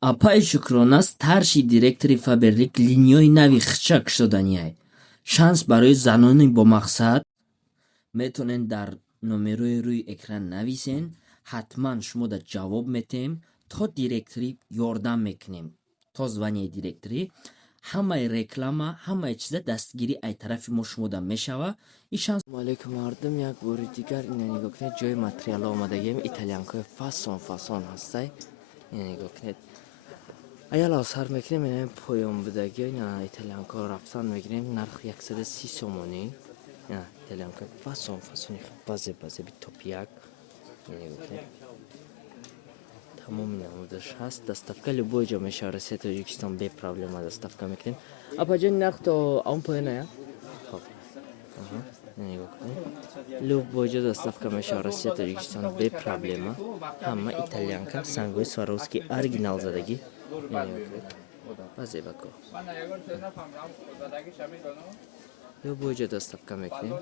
Апаи шукрона старши директори Фаберлик линияи нави хичак шуданиай. Шанс барои занони бо мақсад метавонед дар номерои рӯи экран нависен. Ҳатман шумо да ҷавоб метем, то директорӣ ёрдам мекунем. То званияи директорӣ ҳамаи реклама, ҳамаи чиза дастгирӣ ай тарафи мо шумода мешава. Ин шанс. Ассалому алайкум мардум, як бори дигар ина нигоҳ кунед, ҷои материал омадагием итальянкои фасон ҳастай. Ина нигоҳ кунед. Аяла сар мекунем, ина поён будагӣ, ина итальянко рафтан мегирем, нарх 130 сомонӣ. Ина итальянко фасони базе би топ 1. Ина нигоҳ кунед. Тамоми намудаш ҳаст. Доставка любой ҷо мешавад. Россия Тоҷикистон бе проблема доставка мекунем. Апаҷон нарх то он поёна я? Хоб. Аҳа. Ина нигоҳ кунед. Любой ҷо доставка мешавад. Россия Тоҷикистон бе проблема. Ҳама итальянка, сангои Сваровски оригинал задагӣ. Ина нигоҳ кунед. Базе бако. Любой ҷо доставка мекунем.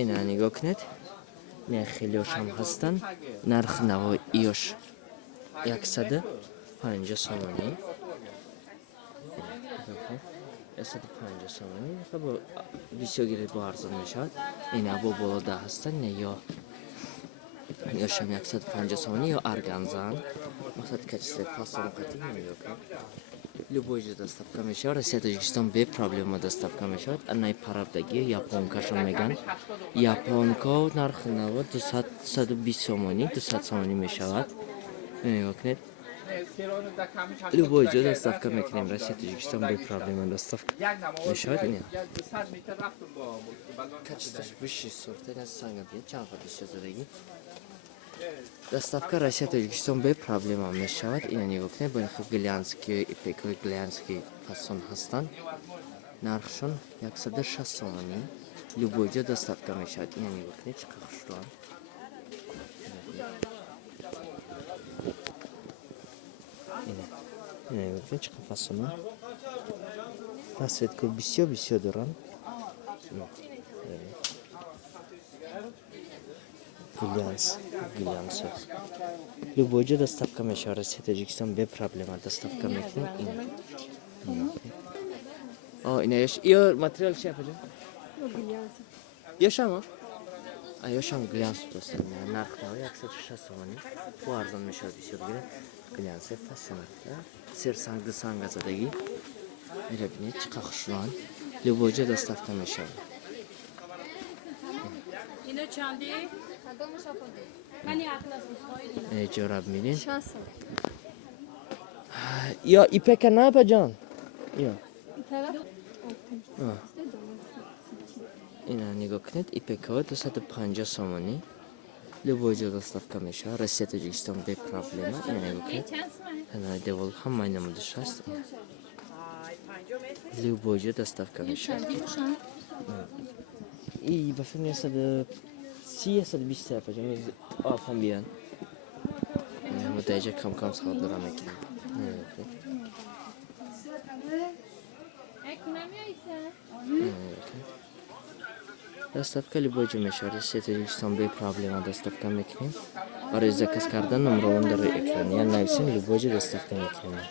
Ина нигоҳ кунед. Не хелиёш ҳам ҳастанд. Нарх навоиёш 150 сомонӣ. 150 сомонӣ. Хабо бисёр гирет бо арзон мешавад. Ина бо болода ҳастанд, не ё шам 150 сомонӣ ё арганзан. Мақсад качестве фасон қатӣ меёкад. Любой ҷо доставка мешавад. Россия Тоҷикистон бе проблема доставка мешавад. Анай правдагӣ японкашон меган. Японко нархи наво 220 сомонӣ, 200 сомонӣ мешавад. Нигоҳ кунед. Любой ҷо доставка мекунем. Россия Тоҷикистон бе проблема доставка мешавад. Качестваш висший сорт, ина санга бия, чанд ва бисёр задагӣ. Доставка Россия Тоҷикистон бе проблема мешавад. Ина нигоҳ кунед. Бо ин хуб глянский, ипекои глянский фасон ҳастанд. Нархшон 160 сомонӣ. Любой ҷо доставка мешавад. Ина нигоҳ кунед, чӣ қадр хушрӯан. Ина нигоҳ кунед, чӣ қадр фасона. Расветку бисёр доранд. Глянс. Любой ҷо доставка мешавад. Россия Тоҷикистон бе проблема доставка мекунем. Ина ё материал чи апаҷон? Ё шамо? Ё шам глянс достан. Нарх наво 160 сомонӣ. Бо арзон мешавад бисёр гирет. Глянс фасон. Сер санг ду санга задагӣ. Ира бинед, чӣ қадр хушрӯан. Любой ҷо доставка мешавад. Ина чанди? Ҷора бинед. Ё ипека на апаҷон? Ё. Ина нигоҳ кунед, ипеко 250 сомонӣ. Любой ҷо доставка мешавад. Россия Тоҷикистон бе проблема. Ина нигоҳ кунед. Ана девол ҳамаи намудаш ҳаст. Любой ҷо доставка мешавад. И ба фикр месад 120 апаҷон. Афам биён. Мутаҷа кам савдора мекунем. Доставка любой ҷо мешавад. Россия Тоҷикистон бе проблема доставка мекунем. Барои заказ кардан номеровон дар экран. Я нависем, любой ҷо доставка мекунем.